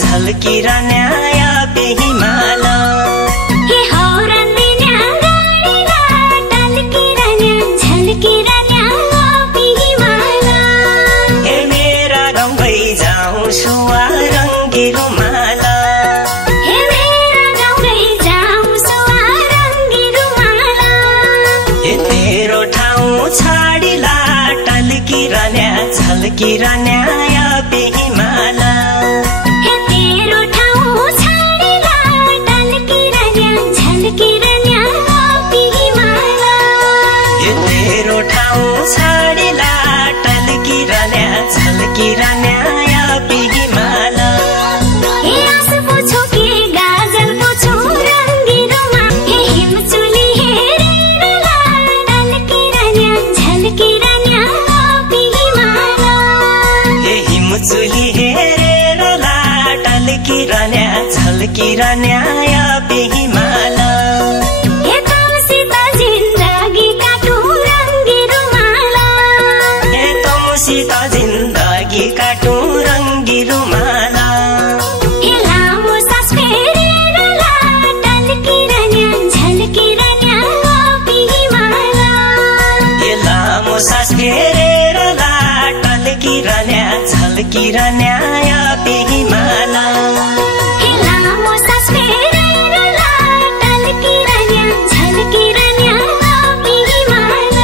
झल्किरहने pay हिमाल हे हौरन्दिन्या गाडीला टल्किरहने झल्किरहने पे हिमाल हे मेरा गाउँ गइजाउँ सुवा रङ्गी रुमाल हे मेरा गाउँ गइजाउँ सुवा रङ्गी रुमाल हे तेरो ठाउँ छाडिला टल्किरहने झल्किरहने पे हिमाल हे तेरो ठाउँ छाडिला टल्किरहने झल्किरहने पे हिमाल हे तेरो ठाउँ छाडिला टल्किरहने झल्किरहने पे हिमाल हे आँसुको छोके गाजलको छो रङ्गी रुमाल हे हिमचुली हेरेरला टल्किरहने झल्किरहने पे हिमाल हे हिमचुली हेरेरला टल्किरहने झल्किरहने पे हिमाल हे तमसित जिन्दगी काटु रङ्गी रुमाल हे तमसित जिन्दगी काटु रङ्गी रुमाल हे लामो सास फेरेरला टल्किरहने झल्किरहने पे हिमाल हे लामो सास फेरेरला टल्किरहने झल्किरहने पे हिमाल हे लामो सास फेरेरला टल्किरहने झल्किरहने पे हिमाल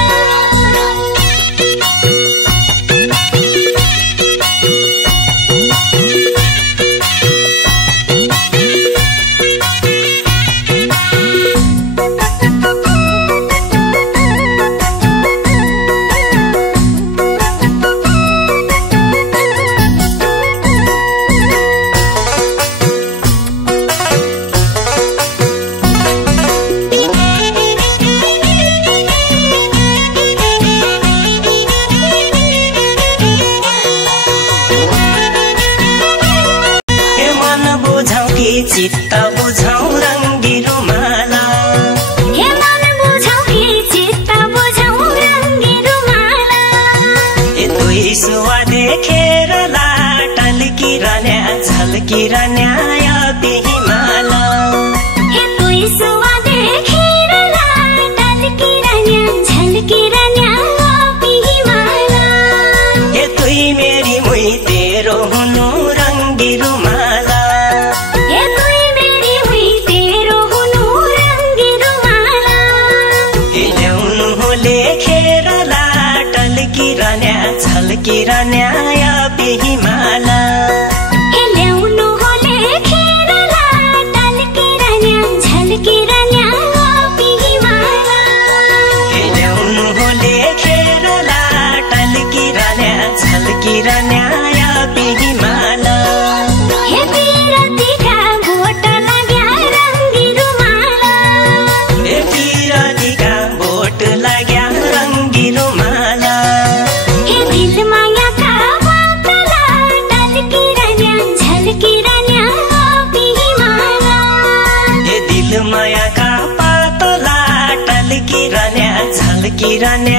हे मन बुझाउ कि चित्त बुझाउ रङ्गी रुमाल हे मन बुझाउ कि चित्त बुझाउ रङ्गी रुमाल हे दुई सुवा देखेरला टल्किरहने झल्किरहने पे हिमाल हे दुई सुवा देखेरला टल्किरहने झल्किरहने पे हिमाल हे तुई मेरी मुई तेरो हुनु रङ्गी रुमाल हे दुई मेरी हुई तेरो हुनु रङ्गी रुमाल हे ल्याउनु हो लेखेरला टल्किरहने झल्किरहने पे हिमाल हे ल्याउनु हो लेखेरला टल्किरहने झल्किरहने पे हिमाल हे ल्याउनु हो लेखेरला टल्किरहने झल्किरहने पे हिमाल हे पिरतीका भोट लाग्या रङ्गी रुमाल हे पिरतीका भोट लाग्या रङ्गी रुमाल हे दिल मायाका बातला टल्किरहने झल्किरहने पे हिमाल हे दिल मायाका पातला टल्किरहने झल्किरहने